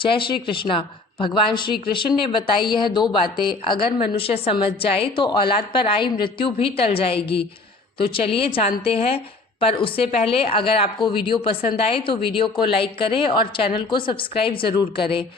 जय श्री कृष्णा। भगवान श्री कृष्ण ने बताई यह दो बातें अगर मनुष्य समझ जाए तो औलाद पर आई मृत्यु भी टल जाएगी। तो चलिए जानते हैं, पर उससे पहले अगर आपको वीडियो पसंद आए तो वीडियो को लाइक करें और चैनल को सब्सक्राइब ज़रूर करें।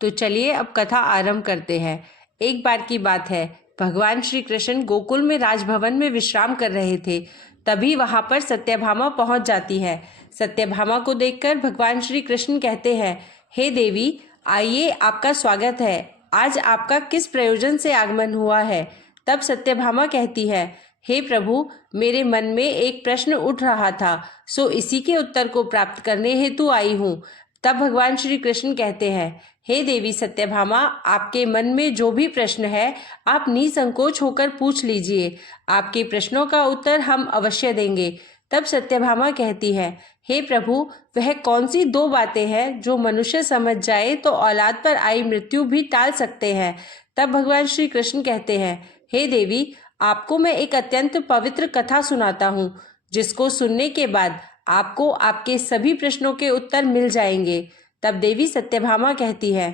तो चलिए अब कथा आरंभ करते हैं। एक बार की बात है, भगवान श्री कृष्ण गोकुल में राजभवन में विश्राम कर रहे थे। तभी वहां पर सत्यभामा पहुंच जाती है। सत्यभामा को देखकर भगवान श्री कृष्ण कहते हैं, हे देवी, आइए, आपका स्वागत है। आज आपका किस प्रयोजन से आगमन हुआ है? तब सत्यभामा कहती है, हे प्रभु, मेरे मन में एक प्रश्न उठ रहा था, सो इसी के उत्तर को प्राप्त करने हेतु आई हूँ। तब भगवान श्री कृष्ण कहते हैं, हे देवी सत्यभामा, आपके मन में जो भी प्रश्न है आप निसंकोच होकर पूछ लीजिए। आपके प्रश्नों का उत्तर हम अवश्य देंगे। तब सत्यभामा कहती है, हे प्रभु, वह कौन सी दो बातें हैं जो मनुष्य समझ जाए तो औलाद पर आई मृत्यु भी टाल सकते हैं? तब भगवान श्री कृष्ण कहते हैं, हे देवी, आपको मैं एक अत्यंत पवित्र कथा सुनाता हूँ, जिसको सुनने के बाद आपको आपके सभी प्रश्नों के उत्तर मिल जाएंगे। तब देवी सत्यभामा कहती है,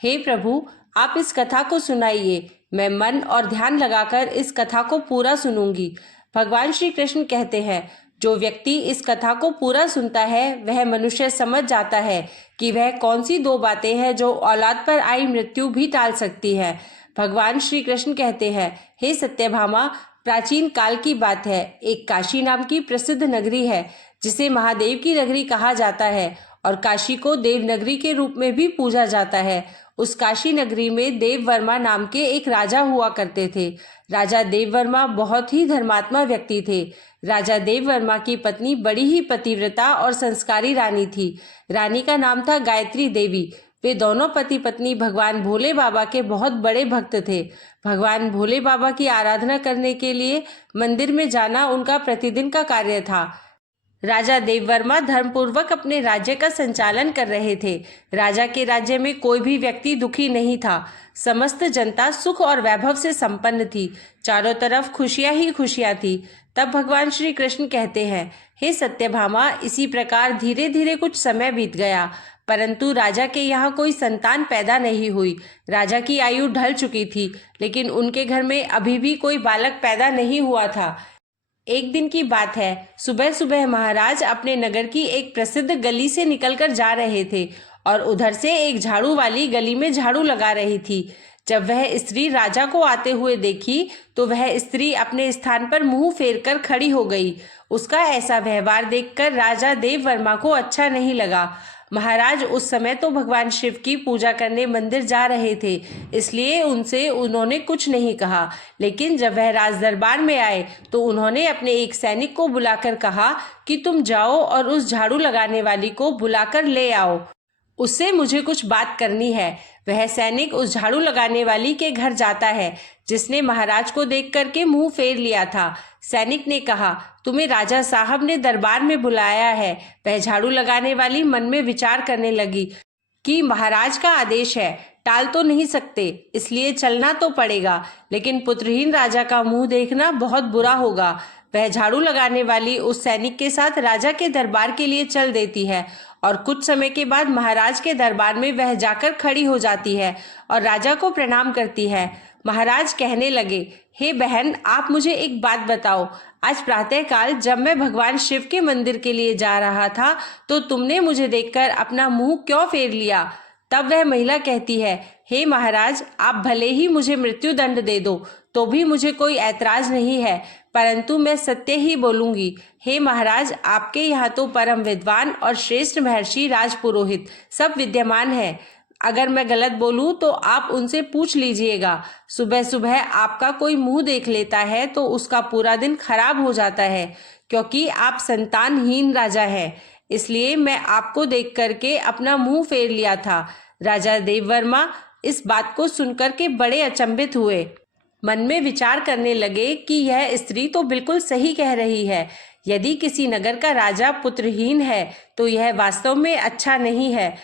हे प्रभु, आप इस कथा को सुनाइए। मैं मन और ध्यान लगाकर इस कथा को पूरा सुनूंगी। भगवान श्री कृष्ण कहते हैं, जो व्यक्ति इस कथा को पूरा सुनता है वह मनुष्य समझ जाता है कि वह कौन सी दो बातें हैं जो औलाद पर आई मृत्यु भी टाल सकती है। भगवान श्री कृष्ण कहते हैं, हे सत्यभामा, प्राचीन काल की बात है, एक काशी नाम की प्रसिद्ध नगरी है जिसे महादेव की नगरी कहा जाता है और काशी को देव नगरी के रूप में भी पूजा जाता है। उस काशी नगरी में देववर्मा नाम के एक राजा हुआ करते थे। राजा देववर्मा बहुत ही धर्मात्मा व्यक्ति थे। राजा देववर्मा की पत्नी बड़ी ही पतिव्रता और संस्कारी रानी थी। रानी का नाम था गायत्री देवी। वे दोनों पति पत्नी भगवान भोले बाबा के बहुत बड़े भक्त थे। भगवान भोले बाबा की आराधना करने के लिए मंदिर में जाना उनका प्रतिदिन का कार्य था। राजा देववर्मा धर्मपूर्वक अपने राज्य का संचालन कर रहे थे। राजा के राज्य में कोई भी व्यक्ति दुखी नहीं था। समस्त जनता सुख और वैभव से संपन्न थी। चारों तरफ खुशियां ही खुशियां थी। तब भगवान श्री कृष्ण कहते हैं, हे सत्यभामा, इसी प्रकार धीरे धीरे कुछ समय बीत गया, परंतु राजा के यहाँ कोई संतान पैदा नहीं हुई। राजा की आयु ढल चुकी थी, लेकिन उनके घर में अभी भी कोई बालक पैदा नहीं हुआ था। एक दिन की बात है, सुबह सुबह महाराज अपने नगर की एक प्रसिद्ध गली से निकलकर जा रहे थे और उधर से एक झाड़ू वाली गली में झाड़ू लगा रही थी। जब वह स्त्री राजा को आते हुए देखी तो वह स्त्री अपने स्थान पर मुंह फेर कर खड़ी हो गई। उसका ऐसा व्यवहार देखकर राजा देववर्मा को अच्छा नहीं लगा। महाराज उस समय तो भगवान शिव की पूजा करने मंदिर जा रहे थे, इसलिए उन्होंने कुछ नहीं कहा। लेकिन जब वह राज दरबार में आए तो उन्होंने अपने एक सैनिक को बुलाकर कहा कि तुम जाओ और उस झाड़ू लगाने वाली को बुलाकर ले आओ, उससे मुझे कुछ बात करनी है। वह सैनिक उस झाड़ू लगाने वाली के घर जाता है जिसने महाराज को देख करके मुंह फेर लिया था। सैनिक ने कहा, तुम्हें राजा साहब ने दरबार में बुलाया है। वह झाड़ू लगाने वाली मन में विचार करने लगी कि महाराज का आदेश है, टाल तो नहीं सकते, इसलिए चलना तो पड़ेगा, लेकिन पुत्रहीन राजा का मुंह देखना बहुत बुरा होगा। वह झाड़ू लगाने वाली उस सैनिक के साथ राजा के दरबार के लिए चल देती है और कुछ समय के बाद महाराज के दरबार में वह जाकर खड़ी हो जाती है और राजा को प्रणाम करती है। महाराज कहने लगे, हे बहन, आप मुझे एक बात बताओ। आज प्रातःकाल जब मैं भगवान शिव के मंदिर के लिए जा रहा था तो तुमने मुझे देखकर अपना मुंह क्यों फेर लिया? तब वह महिला कहती है, हे महाराज, आप भले ही मुझे मृत्यु दंड दे दो तो भी मुझे कोई ऐतराज नहीं है, परंतु मैं सत्य ही बोलूंगी। हे महाराज, आपके यहाँ तो परम विद्वान और श्रेष्ठ महर्षि राजपुरोहित सब विद्यमान हैं। अगर मैं गलत बोलूं तो आप उनसे पूछ लीजिएगा। सुबह सुबह आपका कोई मुंह देख लेता है तो उसका पूरा दिन खराब हो जाता है, क्योंकि आप संतानहीन राजा हैं। इसलिए मैं आपको देख करके अपना मुंह फेर लिया था। राजा देववर्मा इस बात को सुनकर के बड़े अचंभित हुए। मन में विचार करने लगे कि यह स्त्री तो बिल्कुल सही कह रही है। यदि किसी नगर का राजा पुत्रहीन है तो यह वास्तव में अच्छा नहीं है।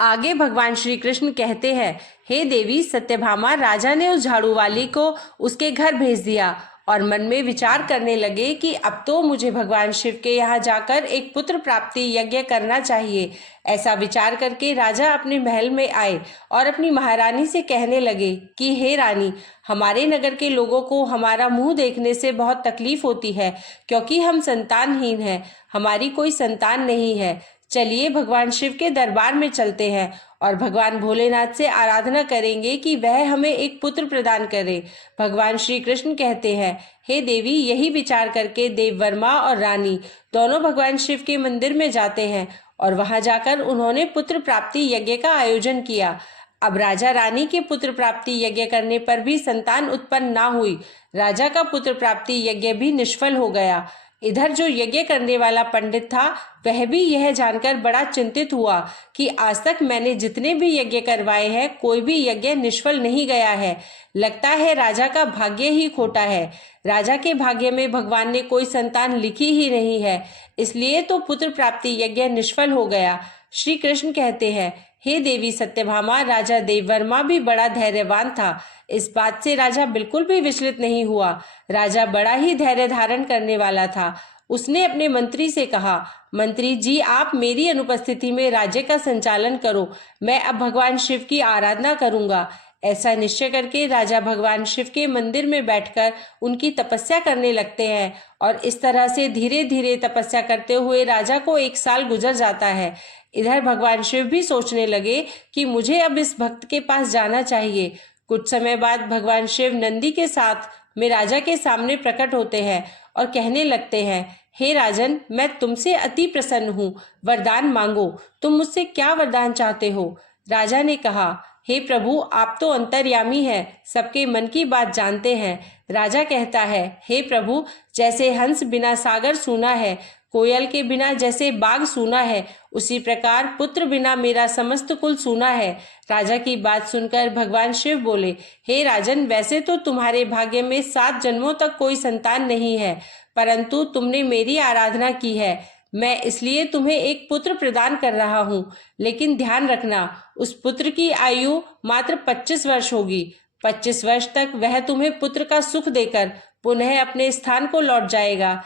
आगे भगवान श्री कृष्ण कहते हैं, हे देवी सत्यभामा, राजा ने उस झाड़ू वाली को उसके घर भेज दिया और मन में विचार करने लगे कि अब तो मुझे भगवान शिव के यहाँ जाकर एक पुत्र प्राप्ति यज्ञ करना चाहिए। ऐसा विचार करके राजा अपने महल में आए और अपनी महारानी से कहने लगे कि हे रानी, हमारे नगर के लोगों को हमारा मुंह देखने से बहुत तकलीफ होती है, क्योंकि हम संतानहीन हैं, हमारी कोई संतान नहीं है। चलिए भगवान शिव के दरबार में चलते हैं और भगवान भोलेनाथ से आराधना करेंगे कि वह हमें एक पुत्र प्रदान करे। भगवान श्री कृष्ण कहते हैं, हे देवी, यही विचार करके देववर्मा और रानी दोनों भगवान शिव के मंदिर में जाते हैं और वहां जाकर उन्होंने पुत्र प्राप्ति यज्ञ का आयोजन किया। अब राजा रानी के पुत्र प्राप्ति यज्ञ करने पर भी संतान उत्पन्न ना हुई। राजा का पुत्र प्राप्ति यज्ञ भी निष्फल हो गया। इधर जो यज्ञ करने वाला पंडित था वह भी यह जानकर बड़ा चिंतित हुआ कि आज तक मैंने जितने भी यज्ञ करवाए हैं कोई भी यज्ञ निष्फल नहीं गया है। लगता है राजा का भाग्य ही खोटा है। राजा के भाग्य में भगवान ने कोई संतान लिखी ही नहीं है, इसलिए तो पुत्र प्राप्ति यज्ञ निष्फल हो गया। श्री कृष्ण कहते हैं, हे देवी सत्यभामा, राजा देववर्मा भी बड़ा धैर्यवान था। इस बात से राजा बिल्कुल भी विचलित नहीं हुआ। राजा बड़ा ही धैर्य धारण करने वाला था। उसने अपने मंत्री से कहा, मंत्री जी, आप मेरी अनुपस्थिति में राज्य का संचालन करो, मैं अब भगवान शिव की आराधना करूंगा। ऐसा निश्चय करके राजा भगवान शिव के मंदिर में बैठकर उनकी तपस्या करने लगते हैं और इस तरह से धीरे धीरे तपस्या करते हुए राजा को 1 साल गुजर जाता है। इधर भगवान शिव भी सोचने लगे कि मुझे अब इस भक्त के पास जाना चाहिए। कुछ समय बाद भगवान शिव नंदी के साथ में राजा के सामने प्रकट होते हैं और कहने लगते हैं, हे राजन, मैं तुमसे अति प्रसन्न हूँ, वरदान मांगो, तुम मुझसे क्या वरदान चाहते हो? राजा ने कहा, हे प्रभु, आप तो अंतर्यामी हैं, सबके मन की बात जानते हैं। राजा कहता है, हे प्रभु, जैसे हंस बिना सागर सूना है, कोयल के बिना जैसे बाग सूना है, उसी प्रकार पुत्र बिना मेरा समस्त कुल सूना है। राजा की बात सुनकर भगवान शिव बोले, हे राजन, वैसे तो तुम्हारे भाग्य में 7 जन्मों तक कोई संतान नहीं है, परंतु तुमने मेरी आराधना की है, मैं इसलिए तुम्हें एक पुत्र प्रदान कर रहा हूँ। लेकिन ध्यान रखना, उस पुत्र की आयु मात्र 25 वर्ष होगी। 25 वर्ष तक वह तुम्हें पुत्र का सुख देकर पुनः अपने स्थान को लौट जाएगा।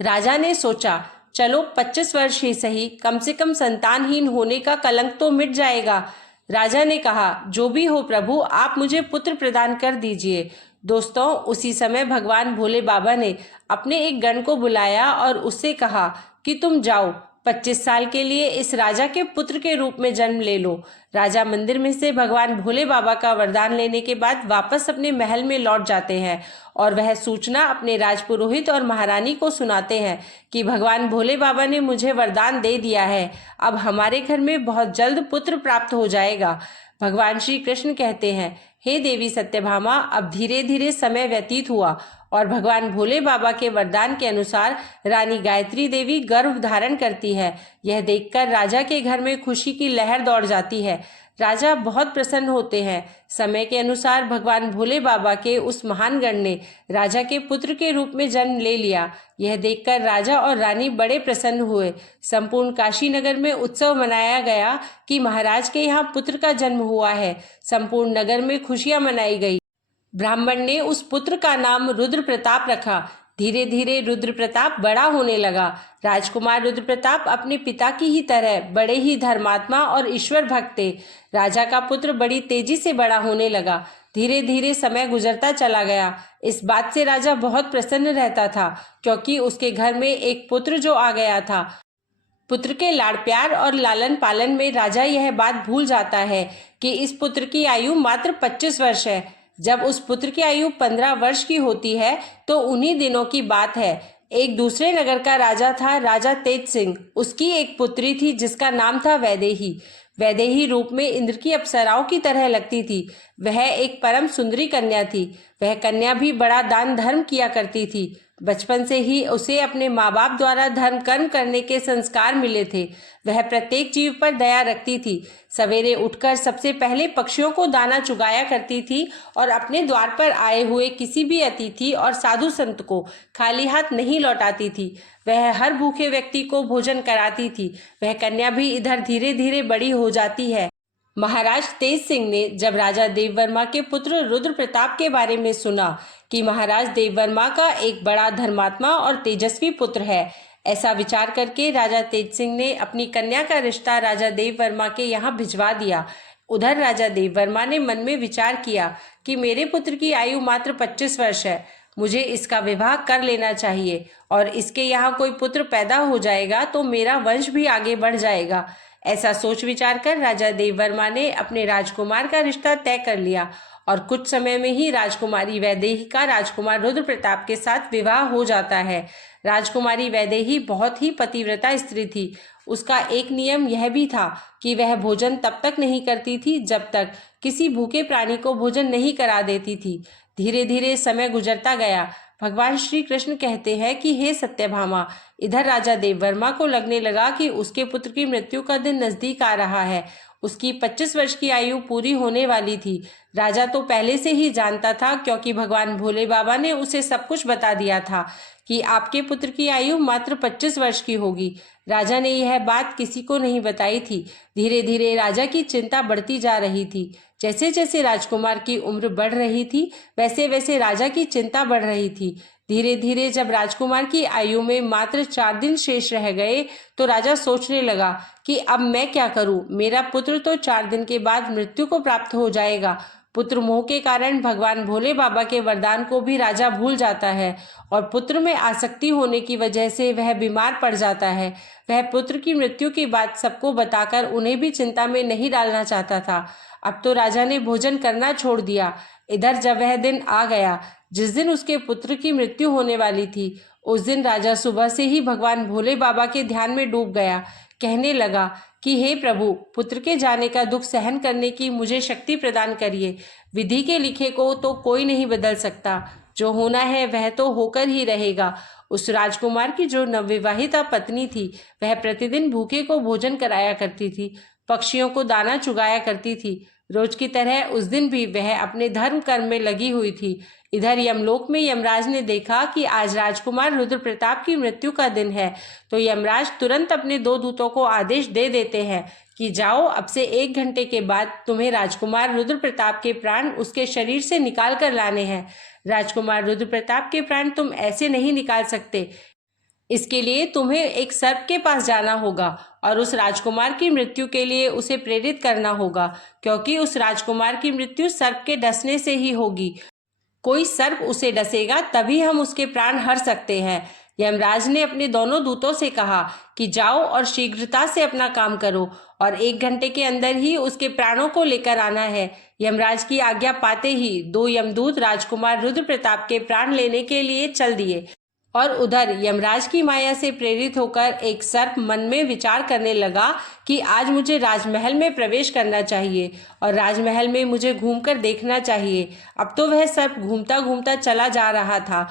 राजा ने सोचा, चलो 25 वर्ष ही सही, कम से कम संतानहीन होने का कलंक तो मिट जाएगा। राजा ने कहा, जो भी हो प्रभु, आप मुझे पुत्र प्रदान कर दीजिए। दोस्तों, उसी समय भगवान भोले बाबा ने अपने एक गण को बुलाया और उससे कहा कि तुम जाओ, 25 साल के लिए इस राजा के पुत्र के रूप में जन्म ले लो। राजा मंदिर में से भगवान भोले बाबा का वरदान लेने के बाद वापस अपने महल में लौट जाते हैं और वह सूचना अपने राजपुरोहित और महारानी को सुनाते हैं कि भगवान भोले बाबा ने मुझे वरदान दे दिया है, अब हमारे घर में बहुत जल्द पुत्र प्राप्त हो जाएगा। भगवान श्री कृष्ण कहते हैं, हे देवी सत्यभामा, अब धीरे धीरे समय व्यतीत हुआ और भगवान भोले बाबा के वरदान के अनुसार रानी गायत्री देवी गर्भ धारण करती है। यह देखकर राजा के घर में खुशी की लहर दौड़ जाती है। राजा बहुत प्रसन्न होते हैं। समय के अनुसार भगवान भोले बाबा के उस महान गण ने राजा के पुत्र के रूप में जन्म ले लिया। यह देखकर राजा और रानी बड़े प्रसन्न हुए। संपूर्ण काशी नगर में उत्सव मनाया गया कि महाराज के यहाँ पुत्र का जन्म हुआ है। संपूर्ण नगर में खुशियां मनाई गई। ब्राह्मण ने उस पुत्र का नाम रुद्र प्रताप रखा। धीरे धीरे रुद्र प्रताप बड़ा होने लगा। राजकुमार रुद्र प्रताप अपने पिता की ही तरह बड़े ही धर्मात्मा और ईश्वर भक्त थे। राजा का पुत्र बड़ी तेजी से बड़ा होने लगा। धीरे धीरे समय गुजरता चला गया। इस बात से राजा बहुत प्रसन्न रहता था, क्योंकि उसके घर में एक पुत्र जो आ गया था। पुत्र के लाड़ प्यार और लालन पालन में राजा यह बात भूल जाता है कि इस पुत्र की आयु मात्र 25 वर्ष है। जब उस पुत्र की आयु 15 वर्ष की होती है तो उन्हीं दिनों की बात है। एक दूसरे नगर का राजा था, राजा तेज सिंह। उसकी एक पुत्री थी जिसका नाम था वैदेही। वैदेही रूप में इंद्र की अप्सराओं की तरह लगती थी। वह एक परम सुंदरी कन्या थी। वह कन्या भी बड़ा दान धर्म किया करती थी। बचपन से ही उसे अपने माँ बाप द्वारा धर्म कर्म करने के संस्कार मिले थे। वह प्रत्येक जीव पर दया रखती थी। सवेरे उठकर सबसे पहले पक्षियों को दाना चुगाया करती थी और अपने द्वार पर आए हुए किसी भी अतिथि और साधु संत को खाली हाथ नहीं लौटाती थी। वह हर भूखे व्यक्ति को भोजन कराती थी। वह कन्या भी इधर धीरे धीरे बड़ी हो जाती है। महाराज तेज सिंह ने जब राजा देववर्मा के पुत्र रुद्र प्रताप के बारे में सुना कि महाराज देववर्मा का एक बड़ा धर्मात्मा और तेजस्वी पुत्र है। ऐसा विचार करके राजा तेज सिंह ने अपनी कन्या का रिश्ता राजा देववर्मा के यहाँ भिजवा दिया। उधर राजा देववर्मा ने मन में विचार किया कि मेरे पुत्र की आयु मात्र 25 वर्ष है, मुझे इसका विवाह कर लेना चाहिए और इसके यहाँ कोई पुत्र पैदा हो जाएगा तो मेरा वंश भी आगे बढ़ जाएगा। ऐसा सोच विचार कर राजा देववर्मा ने अपने राजकुमार का रिश्ता तय कर लिया और कुछ समय में ही राजकुमारी वैदेही का राजकुमार रुद्र प्रताप के साथ विवाह हो जाता है। राजकुमारी वैदेही बहुत ही पतिव्रता स्त्री थी। उसका एक नियम यह भी था कि वह भोजन तब तक नहीं करती थी जब तक किसी भूखे प्राणी को भोजन नहीं करा देती थी। धीरे धीरे समय गुजरता गया। भगवान श्री कृष्ण कहते हैं कि हे सत्यभामा, इधर राजा देववर्मा को लगने लगा कि उसके पुत्र की मृत्यु का दिन नजदीक आ रहा है। उसकी 25 वर्ष की आयु पूरी होने वाली थी। राजा तो पहले से ही जानता था, क्योंकि भगवान भोले बाबा ने उसे सब कुछ बता दिया था कि आपके पुत्र की आयु मात्र 25 वर्ष की होगी। राजा ने यह बात किसी को नहीं बताई थी। धीरे धीरे राजा की चिंता बढ़ती जा रही थी। जैसे जैसे राजकुमार की उम्र बढ़ रही थी, वैसे वैसे राजा की चिंता बढ़ रही थी। धीरे धीरे जब राजकुमार की आयु में मात्र 4 दिन शेष रह गए तो राजा सोचने लगा कि अब मैं क्या करूं? मेरा पुत्र तो 4 दिन के बाद मृत्यु को प्राप्त हो जाएगा। पुत्र मोह के कारण भगवान भोले बाबा के वरदान को भी राजा भूल जाता है और पुत्र में आसक्ति होने की वजह से वह बीमार पड़ जाता है। वह पुत्र की मृत्यु की बात सबको बताकर उन्हें भी चिंता में नहीं डालना चाहता था। अब तो राजा ने भोजन करना छोड़ दिया। इधर जब वह दिन आ गया जिस दिन उसके पुत्र की मृत्यु होने वाली थी, उस दिन राजा सुबह से ही भगवान भोले बाबा के ध्यान में डूब गया। कहने लगा कि हे प्रभु, पुत्र के जाने का दुख सहन करने की मुझे शक्ति प्रदान करिए। विधि के लिखे को तो कोई नहीं बदल सकता, जो होना है वह तो होकर ही रहेगा। उस राजकुमार की जो नवविवाहिता पत्नी थी, वह प्रतिदिन भूखे को भोजन कराया करती थी, पक्षियों को दाना चुगाया करती थी। रोज की तरह उस दिन भी वह अपने धर्म कर्म में लगी हुई थी। इधर यमलोक में यमराज ने देखा कि आज राजकुमार रुद्र प्रताप की मृत्यु का दिन है, तो यमराज तुरंत अपने 2 दूतों को आदेश दे देते हैं कि जाओ, अब से 1 घंटे के बाद तुम्हें राजकुमार रुद्र प्रताप के प्राण उसके शरीर से निकाल कर लाने हैं। राजकुमार रुद्र प्रताप के प्राण तुम ऐसे नहीं निकाल सकते। इसके लिए तुम्हें एक सर्प के पास जाना होगा और उस राजकुमार की मृत्यु के लिए उसे प्रेरित करना होगा, क्योंकि उस राजकुमार की मृत्यु सर्प के डसने से ही होगी। कोई सर्प उसे डसेगा तभी हम उसके प्राण हर सकते हैं। यमराज ने अपने दोनों दूतों से कहा कि जाओ और शीघ्रता से अपना काम करो और 1 घंटे के अंदर ही उसके प्राणों को लेकर आना है। यमराज की आज्ञा पाते ही 2 यमदूत राजकुमार रुद्र प्रताप के प्राण लेने के लिए चल दिए और उधर यमराज की माया से प्रेरित होकर एक सर्प मन में विचार करने लगा कि आज मुझे राजमहल में प्रवेश करना चाहिए और राजमहल में मुझे घूमकर देखना चाहिए। अब तो वह सर्प घूमता घूमता चला जा रहा था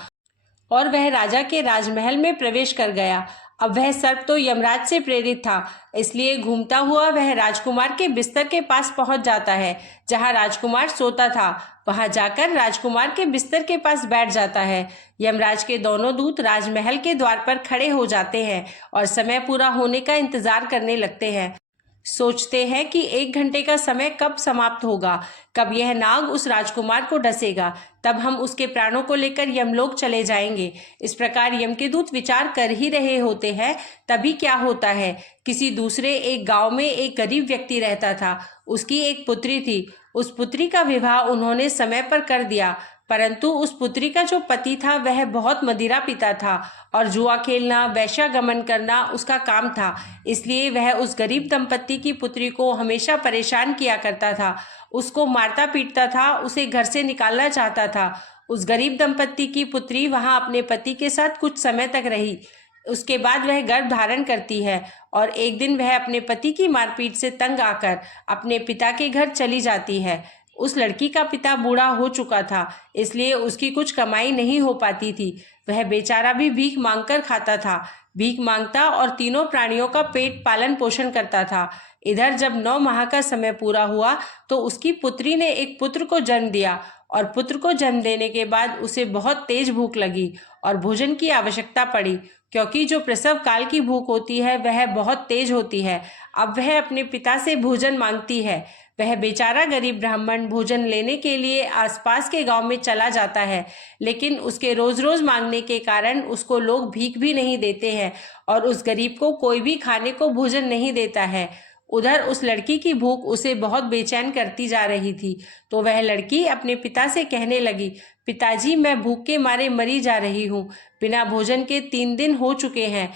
और वह राजा के राजमहल में प्रवेश कर गया। अब वह सर्प तो यमराज से प्रेरित था, इसलिए घूमता हुआ वह राजकुमार के बिस्तर के पास पहुंच जाता है। जहां राजकुमार सोता था वहां जाकर राजकुमार के बिस्तर के पास बैठ जाता है। यमराज के दोनों दूत राजमहल के द्वार पर खड़े हो जाते हैं और समय पूरा होने का इंतजार करने लगते हैं। सोचते हैं कि 1 घंटे का समय कब समाप्त होगा, कब यह नाग उस राजकुमार को डसेगा, तब हम उसके प्राणों को लेकर यमलोक चले जाएंगे। इस प्रकार यम के दूत विचार कर ही रहे होते हैं, तभी क्या होता है, किसी दूसरे एक गांव में एक गरीब व्यक्ति रहता था। उसकी एक पुत्री थी। उस पुत्री का विवाह उन्होंने समय पर कर दिया, परंतु उस पुत्री का जो पति था वह बहुत मदिरा पीता था और जुआ खेलना, वैश्यागमन करना उसका काम था। इसलिए वह उस गरीब दंपत्ति की पुत्री को हमेशा परेशान किया करता था, उसको मारता पीटता था, उसे घर से निकालना चाहता था। उस गरीब दंपत्ति की पुत्री वहां अपने पति के साथ कुछ समय तक रही। उसके बाद वह गर्भ धारण करती है और एक दिन वह अपने पति की मारपीट से तंग आकर अपने पिता के घर चली जाती है। उस लड़की का पिता बूढ़ा हो चुका था, इसलिए उसकी कुछ कमाई नहीं हो पाती थी। वह बेचारा भी भीख मांगकर खाता था। भीख मांगता और तीनों प्राणियों का पेट पालन पोषण करता था। इधर जब 9 माह का समय पूरा हुआ तो उसकी पुत्री ने एक पुत्र को जन्म दिया और पुत्र को जन्म देने के बाद उसे बहुत तेज भूख लगी और भोजन की आवश्यकता पड़ी, क्योंकि जो प्रसव काल की भूख होती है वह बहुत तेज होती है। अब वह अपने पिता से भोजन मांगती है। वह बेचारा गरीब ब्राह्मण भोजन लेने के लिए आसपास के गांव में चला जाता है, लेकिन उसके रोज रोज मांगने के कारण उसको लोग भीख भी नहीं देते हैं और उस गरीब को कोई भी खाने को भोजन नहीं देता है। उधर उस लड़की की भूख उसे बहुत बेचैन करती जा रही थी, तो वह लड़की अपने पिता से कहने लगी, पिताजी, मैं भूख के मारे मरी जा रही हूँ। बिना भोजन के 3 दिन हो चुके हैं।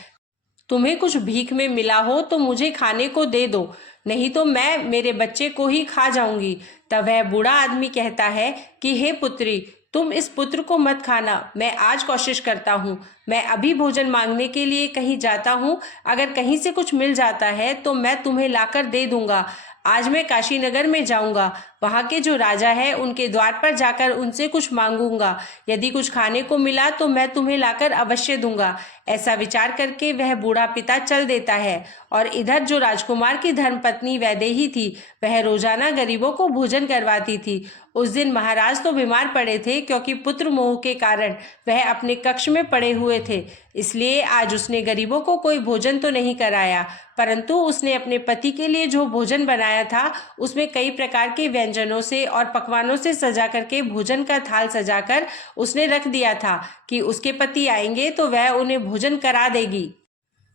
तुम्हें कुछ भीख में मिला हो तो मुझे खाने को दे दो, नहीं तो मैं मेरे बच्चे को ही खा जाऊंगी। तब वह बूढ़ा आदमी कहता है कि हे पुत्री, तुम इस पुत्र को मत खाना, मैं आज कोशिश करता हूँ। मैं अभी भोजन मांगने के लिए कहीं जाता हूँ, अगर कहीं से कुछ मिल जाता है तो मैं तुम्हें लाकर दे दूंगा। आज मैं काशी नगर में जाऊंगा, वहाँ के जो राजा है उनके द्वार पर जाकर उनसे कुछ मांगूंगा। यदि कुछ खाने को मिला तो मैं तुम्हें लाकर अवश्य दूंगा। ऐसा विचार करके वह बूढ़ा पिता चल देता है और इधर जो राजकुमार की धर्मपत्नी वैदेही थी, वह रोजाना गरीबों को भोजन करवाती थी। उस दिन महाराज तो बीमार पड़े थे, क्योंकि पुत्र मोह के कारण वह अपने कक्ष में पड़े हुए थे, इसलिए आज उसने गरीबों को कोई भोजन तो नहीं कराया, परंतु उसने अपने पति के लिए जो भोजन बनाया था उसमें कई प्रकार के व्यंजनों से और पकवानों से सजा करके भोजन का थाल सजाकर उसने रख दिया था कि उसके पति आएंगे तो वह उन्हें भोजन करा देगी।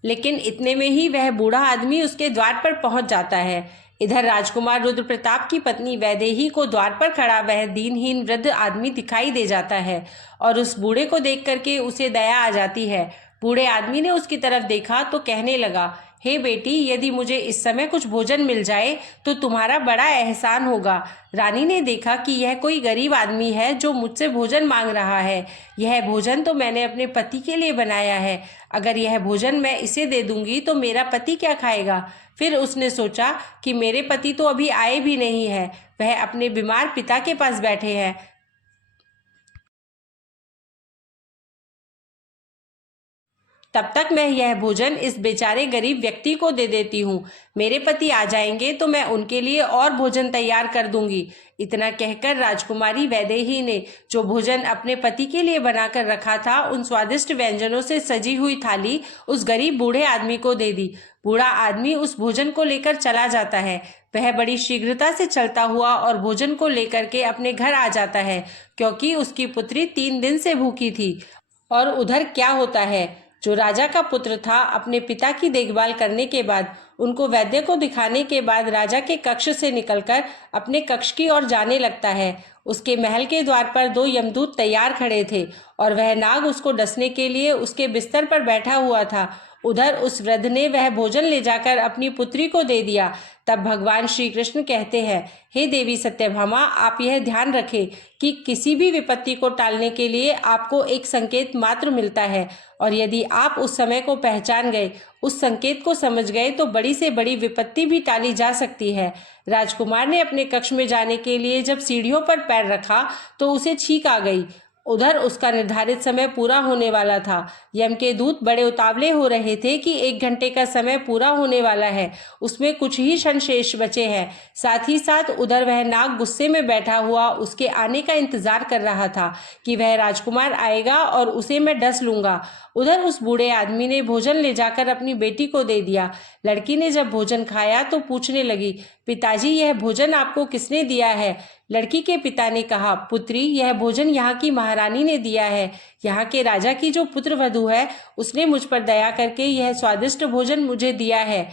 लेकिन इतने में ही वह बूढ़ा आदमी उसके द्वार पर पहुंच जाता है। इधर राजकुमार रुद्र प्रताप की पत्नी वैदेही को द्वार पर खड़ा वह दीनहीन वृद्ध आदमी दिखाई दे जाता है और उस बूढ़े को देख करके उसे दया आ जाती है। बूढ़े आदमी ने उसकी तरफ देखा तो कहने लगा, हे बेटी, यदि मुझे इस समय कुछ भोजन मिल जाए तो तुम्हारा बड़ा एहसान होगा। रानी ने देखा कि यह कोई गरीब आदमी है जो मुझसे भोजन मांग रहा है। यह भोजन तो मैंने अपने पति के लिए बनाया है, अगर यह भोजन मैं इसे दे दूंगी तो मेरा पति क्या खाएगा। फिर उसने सोचा कि मेरे पति तो अभी आए भी नहीं है, वह अपने बीमार पिता के पास बैठे हैं। तब तक मैं यह भोजन इस बेचारे गरीब व्यक्ति को दे देती हूँ। मेरे पति आ जाएंगे तो मैं उनके लिए और भोजन तैयार कर दूंगी। इतना कहकर राजकुमारी वैदेही ने जो भोजन अपने पति के लिए बनाकर रखा था, उन स्वादिष्ट व्यंजनों से सजी हुई थाली उस गरीब बूढ़े आदमी को दे दी। बूढ़ा आदमी उस भोजन को लेकर चला जाता है। वह बड़ी शीघ्रता से चलता हुआ और भोजन को लेकर के अपने घर आ जाता है, क्योंकि उसकी पुत्री 3 दिन से भूखी थी। और उधर क्या होता है, जो राजा का पुत्र था, अपने पिता की देखभाल करने के बाद, उनको वैद्य को दिखाने के बाद राजा के कक्ष से निकलकर अपने कक्ष की ओर जाने लगता है। उसके महल के द्वार पर 2 यमदूत तैयार खड़े थे और वह नाग उसको डसने के लिए उसके बिस्तर पर बैठा हुआ था। उधर उस वृद्ध ने वह भोजन ले जाकर अपनी पुत्री को दे दिया। तब भगवान श्री कृष्ण कहते हैं, हे देवी सत्यभामा, आप यह ध्यान रखें कि किसी भी विपत्ति को टालने के लिए आपको एक संकेत मात्र मिलता है, और यदि आप उस समय को पहचान गए, उस संकेत को समझ गए, तो बड़ी से बड़ी विपत्ति भी टाली जा सकती है। राजकुमार ने अपने कक्ष में जाने के लिए जब सीढ़ियों पर पैर रखा तो उसे छींक आ गई। उधर उसका निर्धारित समय पूरा होने वाला था। यम के दूत बड़े उतावले हो रहे थे कि 1 घंटे का समय पूरा होने वाला है, उसमें कुछ ही क्षण शेष बचे हैं। साथ ही साथ उधर वह नाग गुस्से में बैठा हुआ उसके आने का इंतजार कर रहा था कि वह राजकुमार आएगा और उसे मैं डस लूंगा। उधर उस बूढ़े आदमी ने भोजन ले जाकर अपनी बेटी को दे दिया। लड़की ने जब भोजन खाया तो पूछने लगी, पिताजी, यह भोजन आपको किसने दिया है? लड़की के पिता ने कहा, पुत्री, यह भोजन यहाँ की महारानी ने दिया है। यहाँ के राजा की जो पुत्र वधू है, उसने मुझ पर दया करके यह स्वादिष्ट भोजन मुझे दिया है।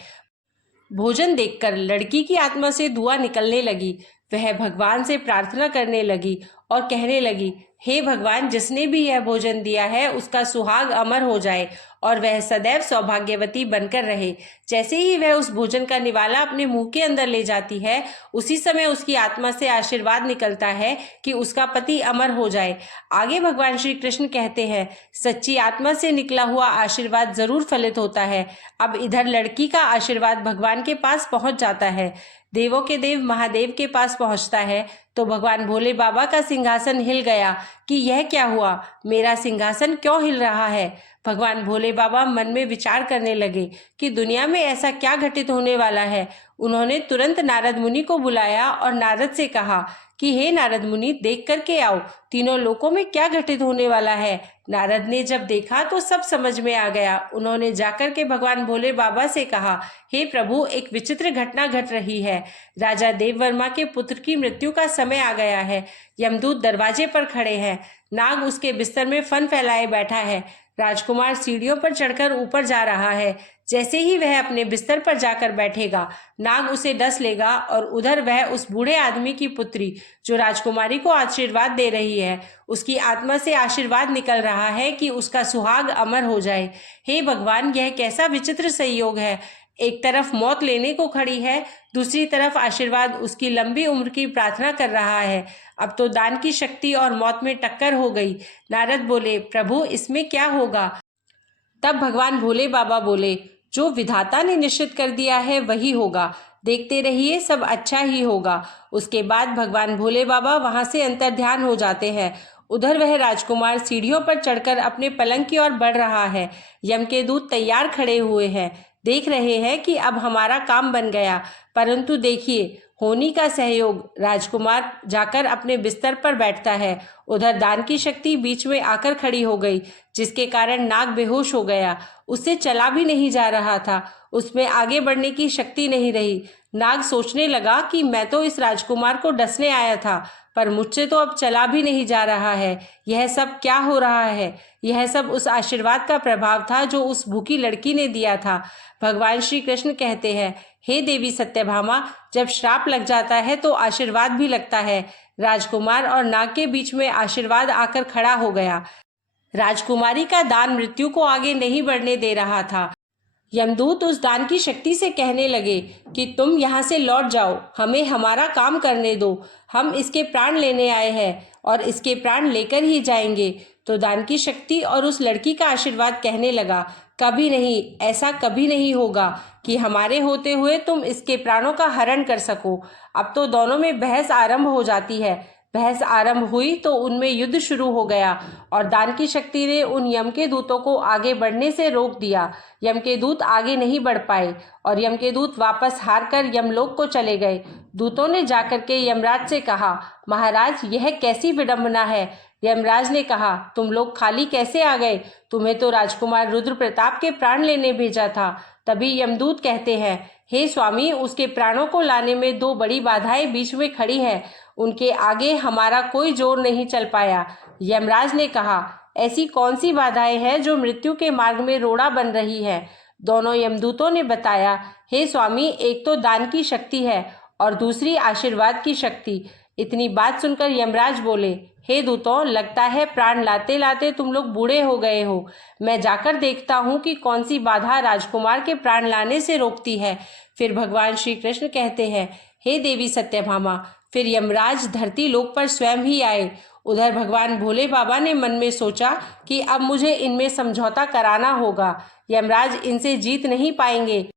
भोजन देखकर लड़की की आत्मा से दुआ निकलने लगी। वह भगवान से प्रार्थना करने लगी और कहने लगी, हे भगवान, जिसने भी यह भोजन दिया है उसका सुहाग अमर हो जाए और वह सदैव सौभाग्यवती बनकर रहे। जैसे ही वह उस भोजन का निवाला अपने मुंह के अंदर ले जाती है, उसी समय उसकी आत्मा से आशीर्वाद निकलता है कि उसका पति अमर हो जाए। आगे भगवान श्री कृष्ण कहते हैं, सच्ची आत्मा से निकला हुआ आशीर्वाद जरूर फलित होता है। अब इधर लड़की का आशीर्वाद भगवान के पास पहुंच जाता है, देवों के देव महादेव के पास पहुंचता है। तो भगवान भोले बाबा का सिंहासन हिल गया कि यह क्या हुआ, मेरा सिंहासन क्यों हिल रहा है। भगवान भोले बाबा मन में विचार करने लगे कि दुनिया में ऐसा क्या घटित होने वाला है। उन्होंने तुरंत नारद मुनि को बुलाया और नारद से कहा कि हे नारद मुनि, देख करके आओ, तीनों लोकों में क्या घटित होने वाला है। नारद ने जब देखा तो सब समझ में आ गया। उन्होंने जाकर के भगवान भोले बाबा से कहा, हे प्रभु, एक विचित्र घटना घट रही है। राजा देववर्मा के पुत्र की मृत्यु का समय आ गया है। यमदूत दरवाजे पर खड़े हैं। नाग उसके बिस्तर में फन फैलाए बैठा है। राजकुमार सीढ़ियों पर चढ़कर ऊपर जा रहा है। जैसे ही वह अपने बिस्तर पर जाकर बैठेगा, नाग उसे डस लेगा और उधर वह उस बूढ़े आदमी की पुत्री, जो राजकुमारी को आशीर्वाद दे रही है, उसकी आत्मा से आशीर्वाद निकल रहा है कि उसका सुहाग अमर हो जाए। हे भगवान, यह कैसा विचित्र संयोग है। एक तरफ मौत लेने को खड़ी है, दूसरी तरफ आशीर्वाद उसकी लंबी उम्र की प्रार्थना कर रहा है। अब तो दान की शक्ति और मौत में टक्कर हो गई। नारद बोले, प्रभु, इसमें क्या होगा? तब भगवान भोले बाबा बोले, जो विधाता ने निश्चित कर दिया है वही होगा। देखते रहिए, सब अच्छा ही होगा। उसके बाद भगवान भोले बाबा वहां से अंतर्ध्यान हो जाते हैं। उधर वह राजकुमार सीढ़ियों पर चढ़कर अपने पलंग की ओर बढ़ रहा है। यम के दूत तैयार खड़े हुए हैं, देख रहे हैं कि अब हमारा काम बन गया। परंतु देखिए, होनी का सहयोग। राजकुमार जाकर अपने बिस्तर पर बैठता है। उधर दान की शक्ति बीच में आकर खड़ी हो गई, जिसके कारण नाग बेहोश हो गया। उससे चला भी नहीं जा रहा था। उसमें आगे बढ़ने की शक्ति नहीं रही। नाग सोचने लगा कि मैं तो इस राजकुमार को डसने आया था, पर मुझसे तो अब चला भी नहीं जा रहा है। यह सब क्या हो रहा है? यह सब उस आशीर्वाद का प्रभाव था जो उस भूखी लड़की ने दिया था। भगवान श्री कृष्ण कहते हैं, हे देवी सत्यभामा, जब श्राप लग जाता है तो आशीर्वाद भी लगता है। राजकुमार और नाग के बीच में आशीर्वाद आकर खड़ा हो गया। राजकुमारी का दान मृत्यु को आगे नहीं बढ़ने दे रहा था। यमदूत उस दान की शक्ति से कहने लगे कि तुम यहाँ से लौट जाओ, हमें हमारा काम करने दो। हम इसके प्राण लेने आए हैं और इसके प्राण लेकर ही जाएंगे। तो दान की शक्ति और उस लड़की का आशीर्वाद कहने लगा, कभी नहीं, ऐसा कभी नहीं होगा कि हमारे होते हुए तुम इसके प्राणों का हरण कर सको। अब तो दोनों में बहस आरंभ हो जाती है। बहस आरंभ हुई तो उनमें युद्ध शुरू हो गया और दान की शक्ति ने उन यम के दूतों को आगे बढ़ने से रोक दिया। यम के दूत आगे नहीं बढ़ पाए और यम के दूत वापस हारकर यमलोक को चले गए। दूतों ने जाकर के यमराज से कहा, महाराज, यह कैसी विडंबना है। यमराज ने कहा, तुम लोग खाली कैसे आ गए? तुम्हें तो राजकुमार रुद्र प्रताप के प्राण लेने भेजा था। तभी यमदूत कहते हैं, हे स्वामी, उसके प्राणों को लाने में दो बड़ी बाधाएं बीच में खड़ी है। उनके आगे हमारा कोई जोर नहीं चल पाया। यमराज ने कहा, ऐसी कौन सी बाधाएं हैं जो मृत्यु के मार्ग में रोड़ा बन रही है? दोनों यमदूतों ने बताया, हे स्वामी, एक तो दान की शक्ति है और दूसरी आशीर्वाद की शक्ति। इतनी बात सुनकर यमराज बोले, हे दूतों, लगता है प्राण लाते लाते तुम लोग बूढ़े हो गए हो। मैं जाकर देखता हूँ कि कौन सी बाधा राजकुमार के प्राण लाने से रोकती है। फिर भगवान श्री कृष्ण कहते हैं, हे देवी सत्यभामा, फिर यमराज धरती लोक पर स्वयं ही आए। उधर भगवान भोले बाबा ने मन में सोचा कि अब मुझे इनमें समझौता कराना होगा। यमराज इनसे जीत नहीं पाएंगे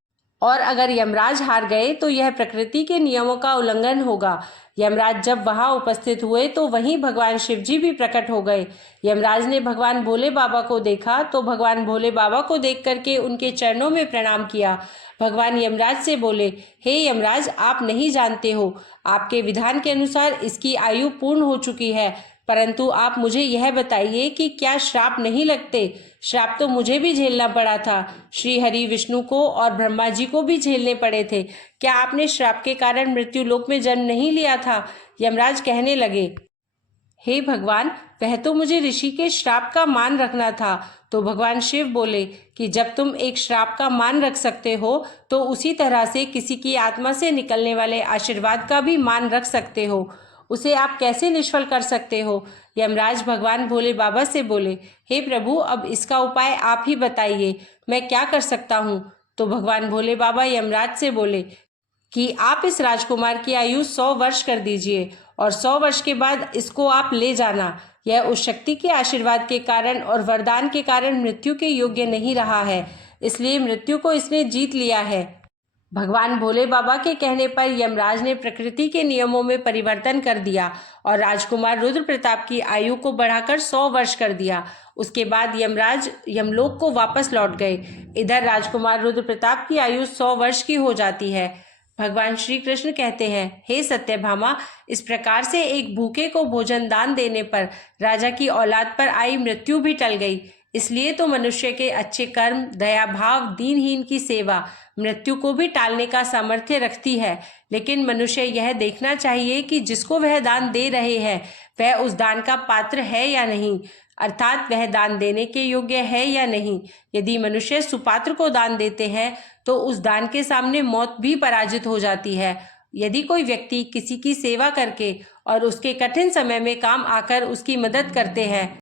और अगर यमराज हार गए तो यह प्रकृति के नियमों का उल्लंघन होगा। यमराज जब वहां उपस्थित हुए तो वहीं भगवान शिव जी भी प्रकट हो गए। यमराज ने भगवान भोले बाबा को देखा तो भगवान भोले बाबा को देख करके उनके चरणों में प्रणाम किया। भगवान यमराज से बोले, हे यमराज, आप नहीं जानते हो, आपके विधान के अनुसार इसकी आयु पूर्ण हो चुकी है, परंतु आप मुझे यह बताइए कि क्या श्राप नहीं लगते? श्राप तो मुझे भी झेलना पड़ा था, श्री हरि विष्णु को और ब्रह्मा जी को भी झेलने पड़े थे। क्या आपने श्राप के कारण मृत्यु लोक में जन्म नहीं लिया था? यमराज कहने लगे, हे भगवान, वह तो मुझे ऋषि के श्राप का मान रखना था। तो भगवान शिव बोले कि जब तुम एक श्राप का मान रख सकते हो तो उसी तरह से किसी की आत्मा से निकलने वाले आशीर्वाद का भी मान रख सकते हो। उसे आप कैसे निष्फल कर सकते हो? यमराज भगवान भोले बाबा से बोले, हे प्रभु, अब इसका उपाय आप ही बताइए, मैं क्या कर सकता हूँ? तो भगवान भोले बाबा यमराज से बोले कि आप इस राजकुमार की आयु 100 वर्ष कर दीजिए और 100 वर्ष के बाद इसको आप ले जाना। यह उस शक्ति के आशीर्वाद के कारण और वरदान के कारण मृत्यु के योग्य नहीं रहा है, इसलिए मृत्यु को इसने जीत लिया है। भगवान भोले बाबा के कहने पर यमराज ने प्रकृति के नियमों में परिवर्तन कर दिया और राजकुमार रुद्र प्रताप की आयु को बढ़ाकर 100 वर्ष कर दिया। उसके बाद यमराज यमलोक को वापस लौट गए। इधर राजकुमार रुद्र प्रताप की आयु 100 वर्ष की हो जाती है। भगवान श्री कृष्ण कहते हैं, हे सत्यभामा, इस प्रकार से एक भूखे को भोजन दान देने पर राजा की औलाद पर आई मृत्यु भी टल गई। इसलिए तो मनुष्य के अच्छे कर्म, दया भाव, दीनहीन की सेवा मृत्यु को भी टालने का सामर्थ्य रखती है। लेकिन मनुष्य यह देखना चाहिए कि जिसको वह दान दे रहे हैं वह उस दान का पात्र है या नहीं, अर्थात वह दान देने के योग्य है या नहीं। यदि मनुष्य सुपात्र को दान देते हैं तो उस दान के सामने मौत भी पराजित हो जाती है। यदि कोई व्यक्ति किसी की सेवा करके और उसके कठिन समय में काम आकर उसकी मदद करते हैं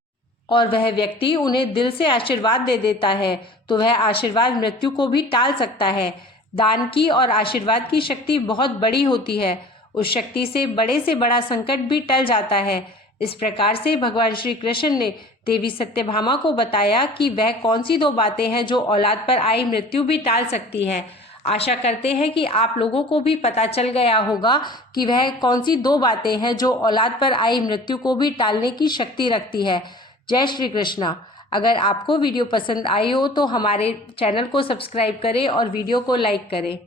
और वह व्यक्ति उन्हें दिल से आशीर्वाद दे देता है तो वह आशीर्वाद मृत्यु को भी टाल सकता है। दान की और आशीर्वाद की शक्ति बहुत बड़ी होती है। उस शक्ति से बड़ा संकट भी टल जाता है। इस प्रकार से भगवान श्री कृष्ण ने देवी सत्यभामा को बताया कि वह कौन सी 2 बातें हैं जो औलाद पर आई मृत्यु भी टाल सकती हैं। आशा करते हैं कि आप लोगों को भी पता चल गया होगा कि वह कौन सी 2 बातें हैं जो औलाद पर आई मृत्यु को भी टालने की शक्ति रखती है। जय श्री कृष्णा। अगर आपको वीडियो पसंद आई हो तो हमारे चैनल को सब्सक्राइब करें और वीडियो को लाइक करें।